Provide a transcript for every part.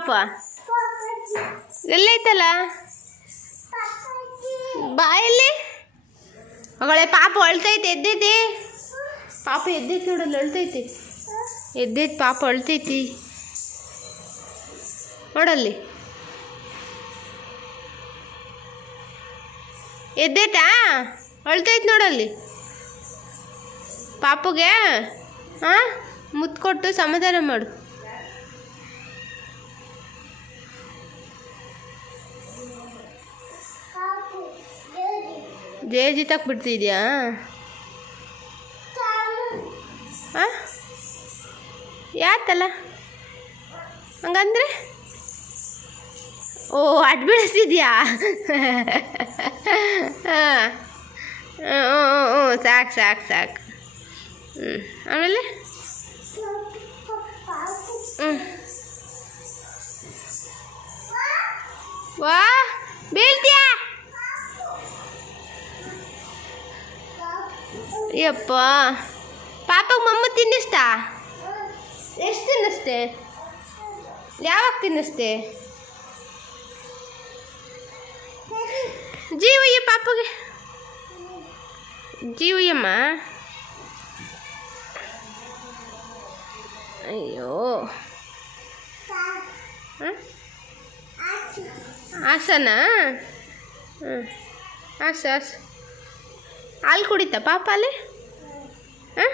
ಪಾಪ ಎಲ್ಲೈತಲ್ಲ ಬಾಯಲ್ಲಿ ಮಗಳೇ ಪಾಪ ಅಳ್ತೈತಿ ಎದ್ದೈತಿ ಪಾಪ ಎದ್ದೈತಿ ನೋಡಲ್ಲ ಅಳ್ತೈತಿ ಎದ್ದೈತಿ ಪಾಪ ಅಳ್ತೈತಿ ನೋಡಲ್ಲಿ ಎದ್ದೈತಾ ಅಳ್ತೈತಿ ನೋಡಲ್ಲಿ ಪಾಪುಗೆ ಹಾಂ ಮುತ್ತು ಕೊಟ್ಟು ಸಮಾಧಾನ ಮಾಡು ಜೇಜಿ ತಕ್ ಬಿಡ್ತಿದ್ಯಾ ಹಾಂ ಯಾತಲ್ಲ ಹಂಗಂದ್ರೆ ಓ ಅಡ್ ಬೀಳಿಸ್ತಿದ್ಯಾ ಹಾಂ ಹ್ಞೂ ಸಾಕು ಸಾಕು ಸಾಕು ಆಮೇಲೆ ವಾ ಬೀಳ್ತೀಯಾ ಯಪ್ಪ ಪಾಪಗೆ ಮಮ್ಮ ತಿನ್ನಿಸ್ತಾ ಎಷ್ಟು ತಿನ್ನಿಸ್ತೆ ಯಾವಾಗ ತಿನ್ನಿಸ್ತೆ ಜೀವಯ್ಯ ಪಾಪಗೆ ಜೀವಯ್ಯಮ್ಮ ಅಯ್ಯೋ ಆಸನ ಆಸ ಆಸ ಹಾಲು ಕುಡಿತಾ ಪಾಪ ಅಲ್ಲಿ ಹಾಂ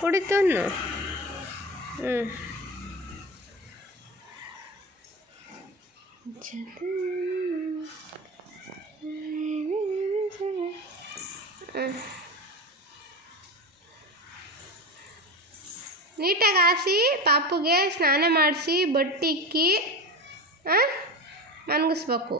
ಕುಡಿತು ಅನ್ನು ನೀಟಾಗಿ ಹಾಸಿ ಪಾಪುಗೆ ಸ್ನಾನ ಮಾಡಿಸಿ ಬಟ್ಟಿಕ್ಕಿ ಮನ್ಗಿಸ್ಬೇಕು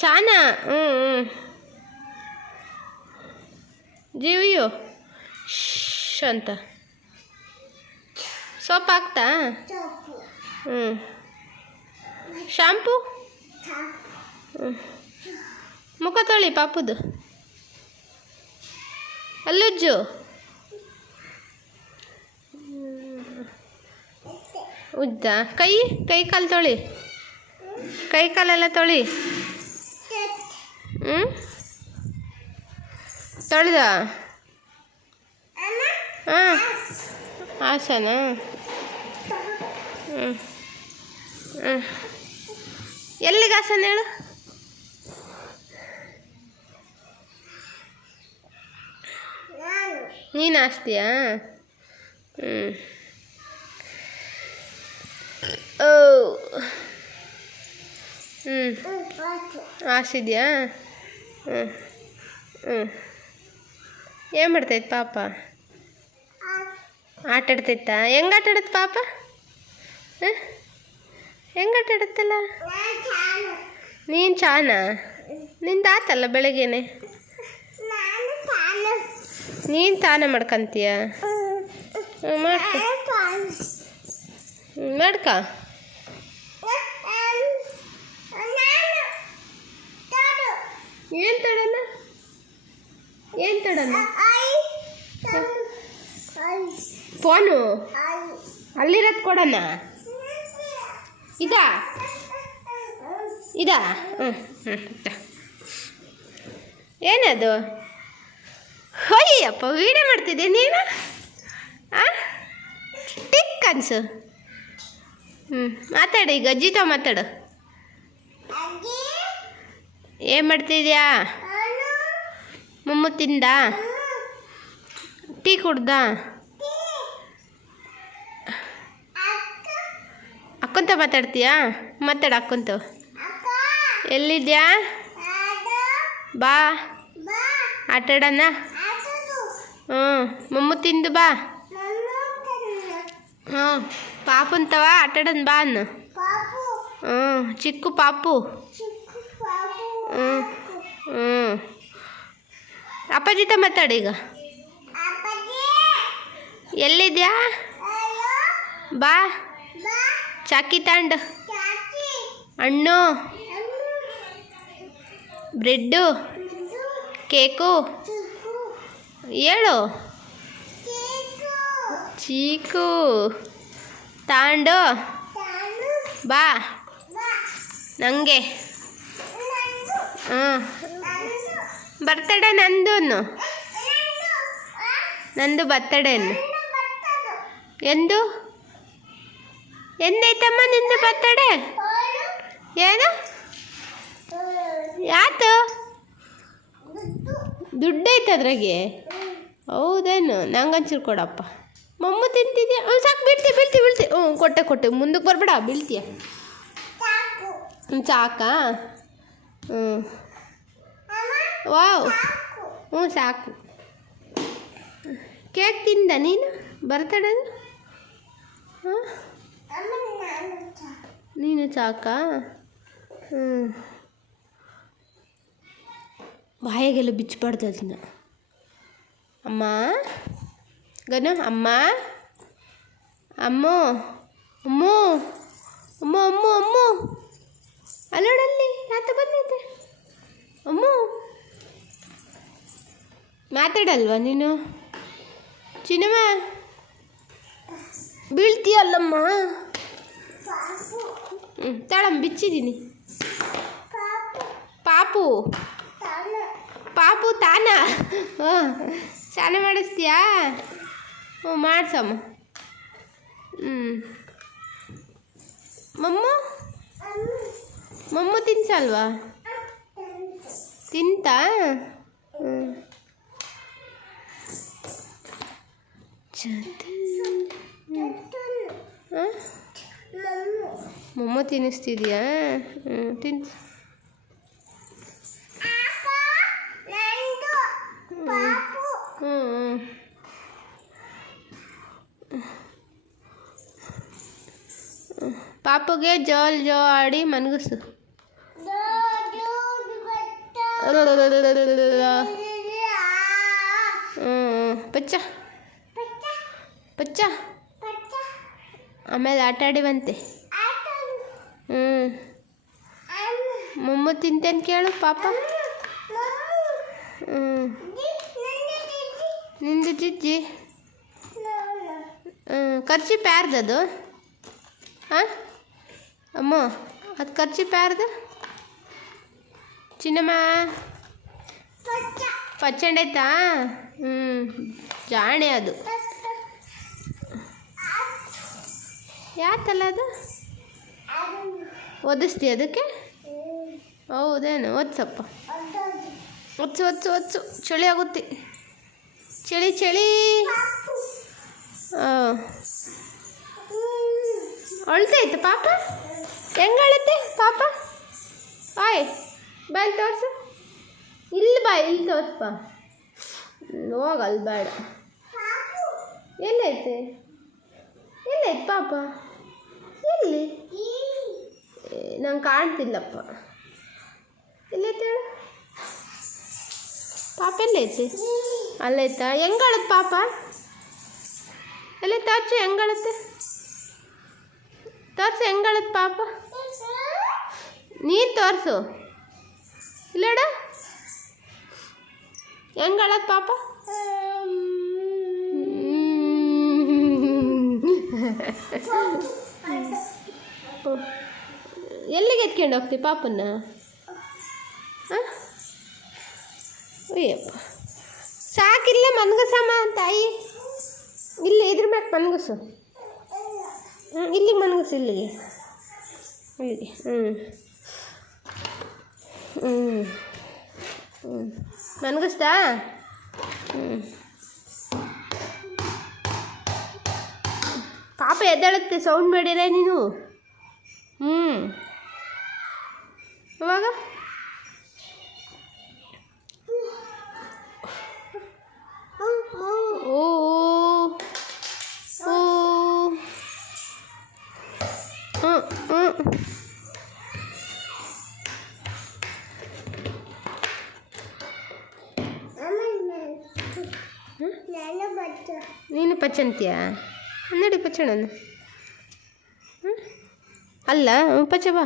ಚಾನ ಜೀವಿಯು ಅಂತ ಸೋಪ್ ಹಾಕ್ತಾ ಶಾಂಪು ಮುಖ ತೊಳಿ ಪಾಪುದು ಅಲ್ಲುಜ್ಜು ಉಜ್ಜ ಕೈ ಕೈ ಕಾಲು ತೊಳಿ ಕೈ ಕಾಲೆಲ್ಲ ತೊಳಿ ತೊಳೆದ ಹಾಂ ಆಸನ ಎಲ್ಲಿಗೆ ಆಸನ ಹೇಳು ನೀನು ಹಾಸ್ತೀಯಾ ಓ ಹಾಸಿದ್ಯಾ ಏನು ಮಾಡ್ತೈತೆ ಪಾಪ ಆಟ ಆಡ್ತೈತಾ ಹೆಂಗೆ ಆಟ ಆಡತ್ತೆ ಪಾಪ ಹೆಂಗೆ ಆಟ ಆಡತ್ತಲ್ಲ ನೀನು ಚಾನ ನಿಂದು ಆತಲ್ಲ ಬೆಳಗ್ಗೆನೆ ನೀನು ತಾನ ಮಾಡ್ಕೊಂತೀಯ ಮಾಡ್ಕ ಮಾಡ್ಕ ಏನು ತಡನ ಏನು ತಡನ ಫೋನು ಅಲ್ಲಿರೋದು ಕೊಡೋಣ ಇದಾ ಇದಾ ಏನದು ಅಯ್ಯಪ್ಪ ವೀಡಿಯೋ ಮಾಡ್ತಿದ್ದೆ ನೀನು ಟಿಕ್ ಅನ್ಸು ಮಾತಾಡು ಈಗ ಅಜ್ಜಿతో ಮಾತಾಡು ಏನು ಮಾಡ್ತಿದ್ಯಾ ಮಮ್ಮು ತಿಂದ ಟೀ ಕುಡ್ದ ಅಕ್ಕಂತ ಮಾತಾಡ್ತೀಯಾ ಮಾತಾಡು ಅಕ್ಕಂತ ಎಲ್ಲಿದ್ಯಾ ಬಾ ಆಟಾಡೋಣ ಮಮ್ಮು ತಿಂದು ಬಾ ಪಾಪುಂತವ ಆಟಾಡೋಣ ಬಾ ಅನ್ನು ಚಿಕ್ಕು ಪಾಪು ಅಪ್ಪಾಜಿತ ಮಾತಾಡು ಈಗ ಎಲ್ಲಿದ್ಯಾ ಬಾ ಚಾಕಿ ತಾಂಡು ಹಣ್ಣು ಬ್ರೆಡ್ಡು ಕೇಕು ಹೇಳು. ಚೀಕು ತಾಂಡು ಬಾ ನನಗೆ. ಹಾಂ ಬರ್ತಡೇ ನಂದು ನಂದು ಬರ್ತಡೇನು ಎಂದು ಎಂದೈತಮ್ಮ ನಿಂದು ಬರ್ತಡೇ? ಏನು ಯಾತು ದುಡ್ಡು ಐತೆ ಅದ್ರಾಗೆ? ಹೌದೇನು? ನಂಗಂಚೂರು ಕೊಡಪ್ಪ. ಮಮ್ಮು ತಿಂತಿದ್ಯಾ? ಸಾಕು ಬೀಳ್ತಿ. ಕೊಟ್ಟೆ ಮುಂದಕ್ಕೆ ಬರಬೇಡ, ಬೀಳ್ತೀಯ. ಸಾಕಾ? ವಾವ್ ಸಾಕು. ಕೇಕ್ ತಿಂದ ನೀನು ಬರ್ತಡೇದು? ಹಾಂ ನೀನು ಸಾಕಾ? ಬಾಯಾಗೆಲ್ಲ ಬಿಚ್ಚಬಾರ್ದು ಅದನ್ನ. ಅಮ್ಮ ಗನು ಅಮ್ಮ ಅಮ್ಮು ಅಮ್ಮು ಅಮ್ಮು ಅಮ್ಮು ಅಮ್ಮು ಅಲ್ಲೋಡಲ್ಲಿ ಯಾತ ಬಂದೈತೆ ಅಮ್ಮು. ಮಾತಾಡಲ್ವಾ ನೀನು? ಚಿನ್ನಮ್ಮ ಬೀಳ್ತೀಯಲ್ಲಮ್ಮ. ತಾಳಮ್ಮ ಬಿಚ್ಚಿದ್ದೀನಿ. ಪಾಪು ತಾನ ಸ್ನಾನ ಮಾಡಿಸ್ತೀಯಾ? ಮಾಡ್ಸಮ್ಮ. ಮಮ್ಮು ತಿನ್ಸಲ್ವಾ? ತಿಂತಾ? ಮಮ್ಮು ತಿನ್ನಿಸ್ತಿದ್ಯಾ? ತಿನ್ಸ್. ಪಾಪುಗೆ ಜೋ ಆಡಿ ಮನಗಸು. ಪಚ್ಚ ಆಮೇಲೆ ಆಟ ಆಡಿವಂತೆ. ಮಮ್ಮು ತಿಂತೇನು ಕೇಳು ಪಾಪ. ನಿಂದು ಜಿಜ್ಜಿ. ಖರ್ಚು ಪ್ಯಾರ್ದದು? ಹಾಂ ಅಮ್ಮ ಅದು ಖರ್ಚು ಪ್ಯಾರ್ದು? ಚಿನ್ನಮ್ಮ ಪಚ್ಚಂಡೈತಾ? ಜಾಣೆ ಅದು. ಯಾತಲ್ಲ ಅದು? ಒದಿಸ್ತೀಯ ಅದಕ್ಕೆ? ಹೌದೇನು? ಒದ್ಸಪ್ಪ. ಒಚ್ಚು ಚಳಿ ಆಗುತ್ತೆ. ಚಳಿ ಅಳ್ತೈತೆ ಪಾಪ? ಹೆಂಗೆ ಅಳುತ್ತೆ ಪಾಪ? ಆಯ್ ಬಾಯ್ ತೋರಿಸು. ಇಲ್ಲಿ ತೋರ್ಸಪ್ಪ. ಹೋಗಲ್ಲ ಬೇಡ. ಎಲ್ಲೈತೆ ಪಾಪ? ಎಲ್ಲಿ? ನಂಗೆ ಕಾಣ್ತಿಲ್ಲಪ್ಪ. ಎಲ್ಲೈತೆ ಹೇಳು ಪಾಪ? ಎಲ್ಲೈತೆ? ಅಲ್ಲೈತಾ? ಹೆಂಗಳತ್ತೆ ಪಾಪ? ಎಲ್ಲೈತೆ ಅಚ್ಚು? ಹೆಂಗಳತ್ತೆ ತೋರಿಸು. ಹೆಂಗಳತ್ತೆ ಪಾಪ? ನೀನು ತೋರಿಸು. ಇಲ್ಲಡ ಹೆಂಗಳತ್ತೆ ಪಾಪ? ಎಲ್ಲಿಗೆ ಎತ್ಕೊಂಡು ಹೋಗ್ತೀವಿ ಪಾಪನ್ನ? ಅಯ್ಯಪ್ಪ ಸಾಕಿಲ್ಲ ಮನ್ಗಸಮ್ಮ ತಾಯಿ. ಇಲ್ಲಿ ಇದ್ರ ಮ್ಯಾಕೆ ಮನ್ಗಸು. ಇಲ್ಲಿಗೆ ಮನ್ಗಸು. ಇಲ್ಲಿಗೆ ಮನ್ಗಸ್ತಾ? ಪಾಪ ಎದ್ದಾಳುತ್ತೆ. ಸೌಂಡ್ ಮಾಡಿರ ನೀನು. ಇವಾಗ ಓ ನೀನು ಪಚ್ಚಂತೀಯ? ನಡಿ ಪಚ್ಚಣ. ಅಲ್ಲ ಪಚ್ಚ ಬಾ.